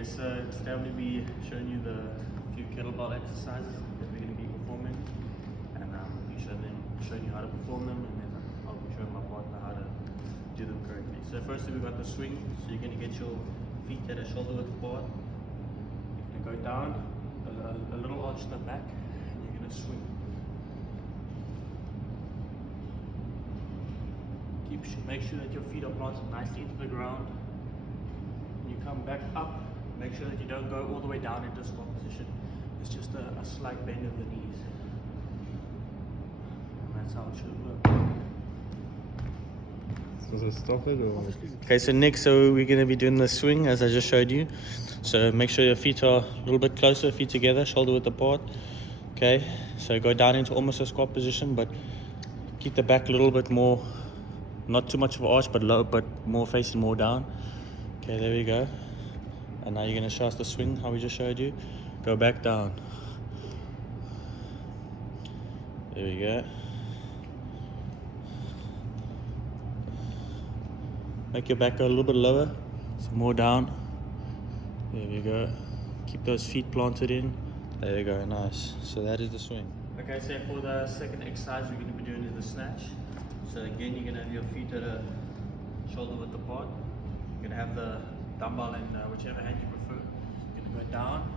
Okay, so today I'm going to be showing you the few kettlebell exercises that we're going to be performing, and I'll be showing you how to perform them, and then I'll be showing my partner how to do them correctly. So firstly, we got the swing. So you're going to get your feet at a shoulder width apart. You're going to go down, a little arch in the back, and you're going to swing. Make sure that your feet are planted nicely into the ground. When you come back up, make sure that you don't go all the way down into squat position. It's just a slight bend of the knees. And that's how it should look. Does it stop it or? Okay, so next, we're going to be doing the swing as I just showed you. So make sure your feet are a little bit closer, feet together, shoulder width apart. Okay, so go down into almost a squat position, but keep the back a little bit more, not too much of an arch, but low, but more facing more down. Okay, there we go. And now you're going to show us the swing, how we just showed you. Go back down. There we go. Make your back go a little bit lower, so more down. There we go. Keep those feet planted in. There we go, nice. So that is the swing. Okay, so for the second exercise we're going to be doing is the snatch. So again, you're going to have your feet at a shoulder width apart. You're going to have the dumbbell in whichever hand you prefer. You're going to go down.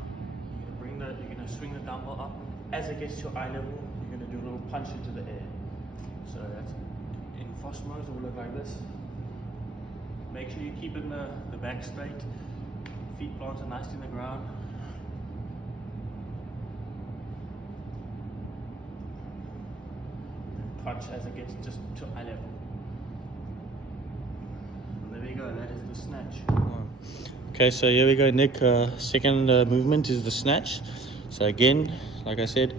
You're going to swing the dumbbell up. As it gets to your eye level, you're going to do a little punch into the air. So that's in fast mode, it will look like this. Make sure you're keeping the back straight. Feet planted nicely in the ground. Punch as it gets just to eye level. And there we go, that is the snatch. Okay, so here we go, Nick. Second movement is the snatch. So again, like I said,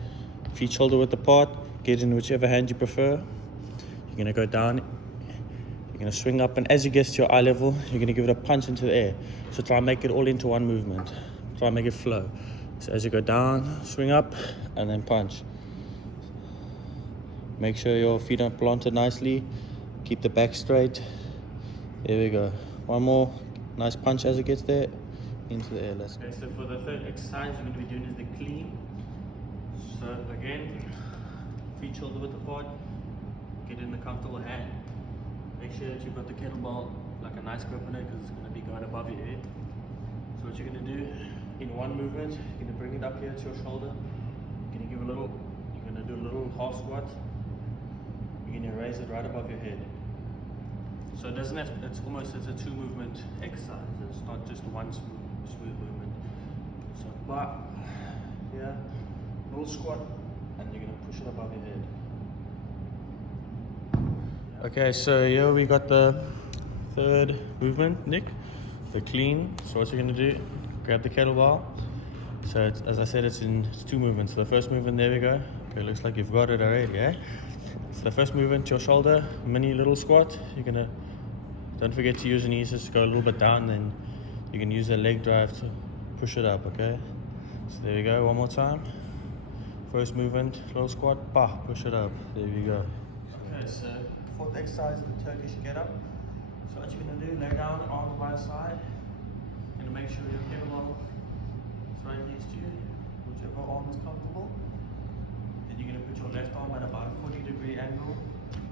feet shoulder width apart, get in whichever hand you prefer. You're going to go down, you're going to swing up, and as you get to your eye level, you're going to give it a punch into the air. So try and make it all into one movement. Try and make it flow. So as you go down, swing up, and then punch. Make sure your feet are planted nicely. Keep the back straight. There we go. One more nice punch as it gets there. Into the air. Let's go. Okay, so for the third exercise we're going to be doing is the clean. So again, feet shoulder width apart. Get in a comfortable hand. Make sure that you've got the kettlebell like a nice grip on it, because it's going to be going above your head. So what you're going to do in one movement, you're going to bring it up here to your shoulder. You're going to give a little. You're going to do a little half squat. You're going to raise it right above your head. So it doesn't have to, it's a two movement exercise. It's not just one smooth movement. So but yeah, little squat, and you're going to push it above your head. Okay, so here we got the third movement, Nick, the clean. So what you're going to do, grab the kettlebell. So it's, as I said, it's two movements. So the first movement, there we go. Okay, looks like you've got it already, eh? So the first movement to your shoulder, mini little squat. You're gonna, don't forget to use your knees just to go a little bit down, then you can use the leg drive to push it up, okay? So there we go, one more time. First movement, little squat, bah, push it up. There we go. Okay, so fourth exercise, the Turkish get up. So what you're gonna do, lay down, arms by your side, and make sure your kettlebell is right next to you, whichever arm is comfortable. Then you're going to put your left arm at about a 40-degree angle.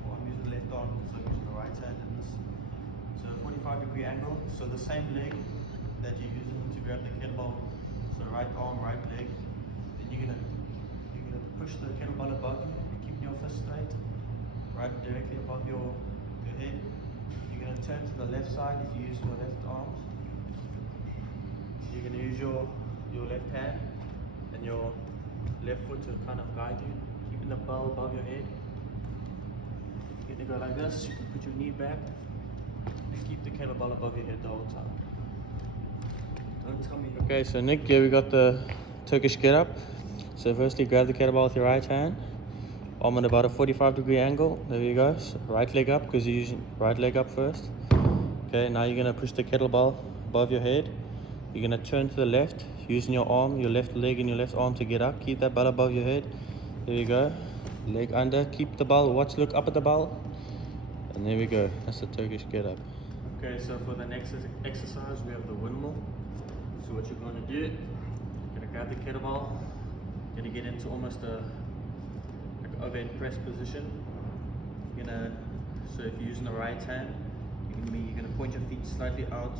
Or I'm using the left arm, so I'm using the right hand in this. So 45-degree angle. So the same leg that you're using to grab the kettlebell. So right arm, right leg. Then you're gonna push the kettlebell above you. Keep your fist straight, right directly above your head. You're gonna turn to the left side if you use your left arm. You're gonna use your left hand and your left foot to kind of guide you, keeping the ball above your head. You're going to go like this, you can put your knee back, and keep the kettlebell above your head the whole time. Don't tell me. Okay, so Nick, here we got the Turkish get up. So firstly, grab the kettlebell with your right hand, arm at about a 45-degree angle. There you go. So right leg up, because you're using right leg up first. Okay, now you're going to push the kettlebell above your head. You're going to turn to the left, using your arm, your left leg and your left arm to get up. Keep that ball above your head. There you go. Leg under, keep the ball, look up at the ball. And there we go. That's the Turkish get up. Okay, so for the next exercise, we have the windmill. So So what you're going to do, you're going to grab the kettlebell, you're going to get into almost a like overhead press position. You're going to, so if you're using the right hand, you're going to point your feet slightly out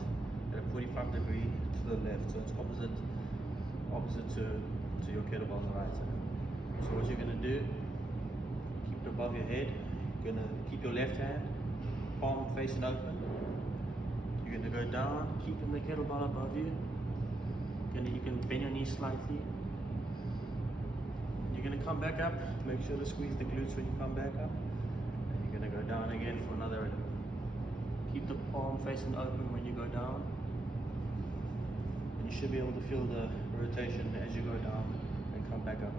at a 45 degree to the left, so it's opposite to your kettlebell on the right side. So what you're going to do, keep it above your head. You're going to keep your left hand palm facing open. You're going to go down, keeping the kettlebell above you. You can bend your knees slightly. You're going to come back up. Make sure to squeeze the glutes when you come back up. And you're going to go down again for another. Keep the palm facing open when you go down. And you should be able to feel the rotation as you go down and come back up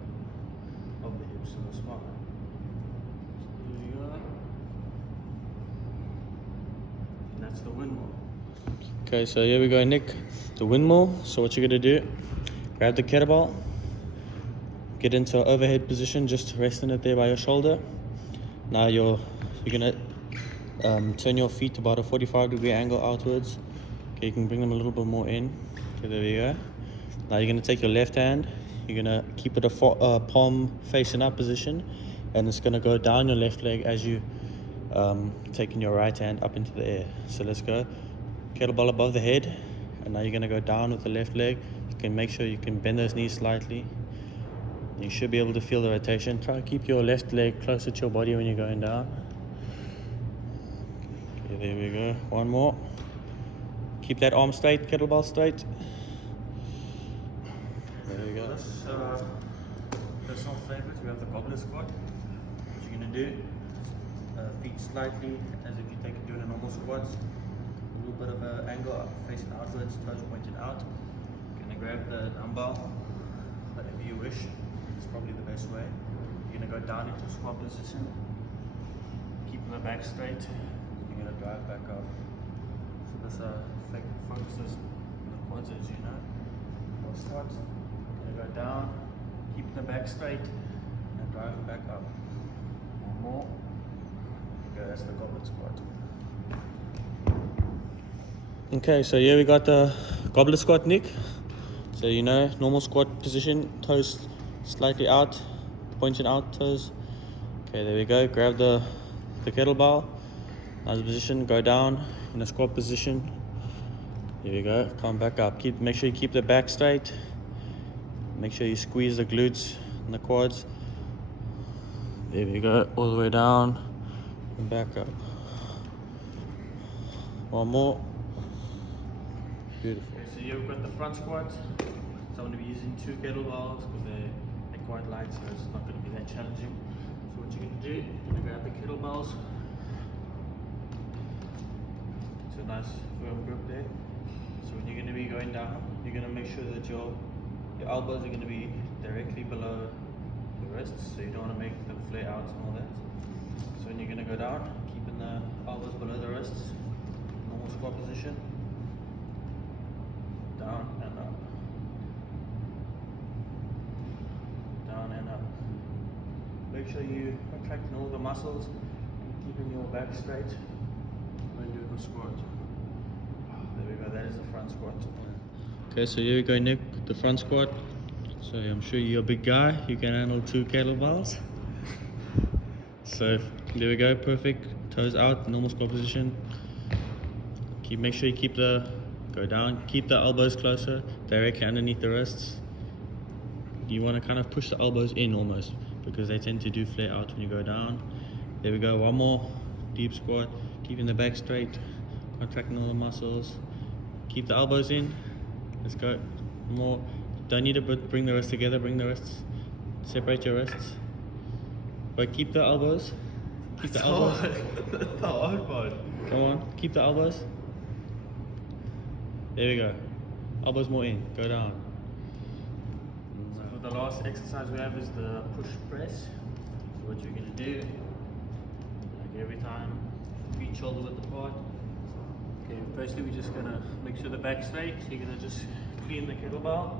of the hips and the spine. So here you go. And that's the windmill. Okay, so here we go, Nick. The windmill. So what you're gonna do, grab the kettlebell, get into an overhead position, just resting it there by your shoulder. Now you're gonna turn your feet about a 45-degree angle outwards. Okay, you can bring them a little bit more in. Okay, there we go. Now you're gonna take your left hand, you're gonna keep it a palm facing up position, and it's gonna go down your left leg as you taking your right hand up into the air. So let's go. Kettlebell above the head, and now you're gonna go down with the left leg. You can make sure you can bend those knees slightly. You should be able to feel the rotation. Try to keep your left leg closer to your body when you're going down. Okay, there we go. One more. Keep that arm straight, kettlebell straight. There we go. This personal favorite, we have the goblet squat. What you're gonna do, feet slightly as if you're doing a normal squat. A little bit of an angle facing outwards, toes pointed out. You're gonna grab the dumbbell, whatever you wish. It's probably the best way. You're gonna go down into squat position, keeping the back straight. You're gonna drive back up. So this focuses on the quads, as you know. We'll start. You're gonna go down, keeping the back straight, and drive back up. One more. Okay, that's the goblet squat. Okay, so here we got the goblet squat, Nick. So you know, normal squat position, toes slightly out, pointing out toes. Okay, there we go. Grab the kettlebell. Nice position. Go down in a squat position. Here we go. Come back up. Make sure you keep the back straight. Make sure you squeeze the glutes and the quads. There we go. All the way down and back up. One more. Beautiful. Okay, so here we've got the front squat. So I'm going to be using 2 kettlebells because they're quite light, so it's not going to be that challenging. So what you're going to do, you're going to grab the kettlebells to a nice firm grip there. So when you're going to be going down, you're going to make sure that your elbows are going to be directly below the wrists, so you don't want to make them flare out and all that. So when you're going to go down, keeping the elbows below the wrists, normal squat position. Down and up. Down and up. Make sure you contracting all the muscles and keeping your back straight when doing the squat. There we go, that is the front squat. Okay, so here we go, Nick, the front squat. So I'm sure you're a big guy, you can handle 2 kettlebells. So there we go, perfect. Toes out, normal squat position. Make sure you go down, keep the elbows closer, directly underneath the wrists. You want to kind of push the elbows in almost, because they tend to do flare out when you go down. There we go, one more, deep squat, keeping the back straight, contracting all the muscles. Keep the elbows in, let's go, more. Don't need to bring the wrists together, bring the wrists, separate your wrists. But keep the elbows, That's the hard part. Come on, keep the elbows. There we go. Elbows more in, go down. So for the last exercise we have is the push press. So what you're going to do, like every time, feet shoulder width apart. Okay, firstly we're just going to make sure the back's straight. So you're going to just clean the kettlebell.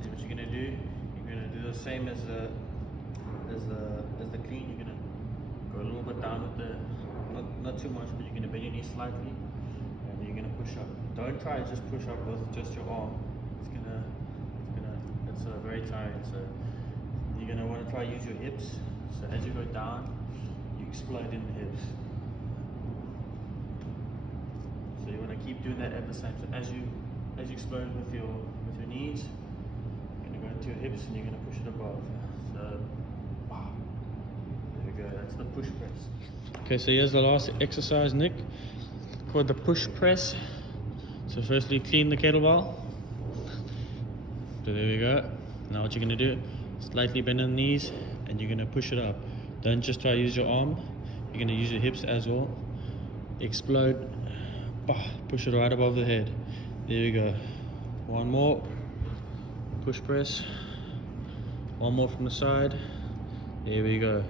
And what you're going to do, you're going to do the same as the clean. You're going to go a little bit down with the, not too much, but you're going to bend your knees slightly. And you're going to push up. Don't try to just push up with just your arm. tiring. So you're gonna want to try use your hips. So as you go down, you explode in the hips. So you want to keep doing that at the same. So as you explode with your knees, you're gonna go into your hips and you're gonna push it above. So there we go. That's the push press. Okay, so here's the last exercise, Nick, for the push press. So firstly, clean the kettlebell. So there we go. Now what you're gonna do, slightly bend the knees and you're gonna push it up. Don't just try to use your arm. You're gonna use your hips as well. Explode. Push it right above the head. There we go. One more. Push press. One more from the side. There we go.